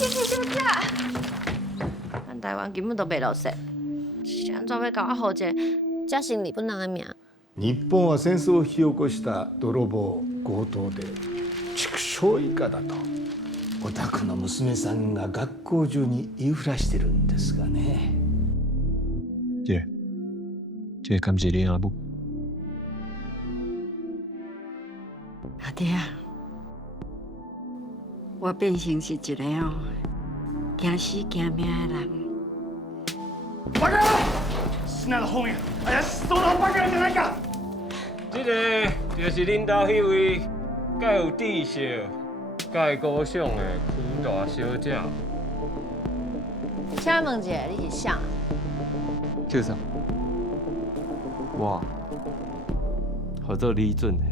这去休假。咱台湾根本都袂落雪，是安怎要甲我好者？这是日本人的命。日本は戦争を引き起こした泥棒強盗で畜生以下だとお宅の娘さんが学校中に言いふらしてるんですがね。这敢是恁阿母？阿爹啊，我变成是一个惊死惊命的人。报告！死那个后面，哎呀，手头八个人在那干。这个就是恁兜迄位介有智识、介高尚的屈大小姐。请问一下，你是啥？叫啥？我合作李准的。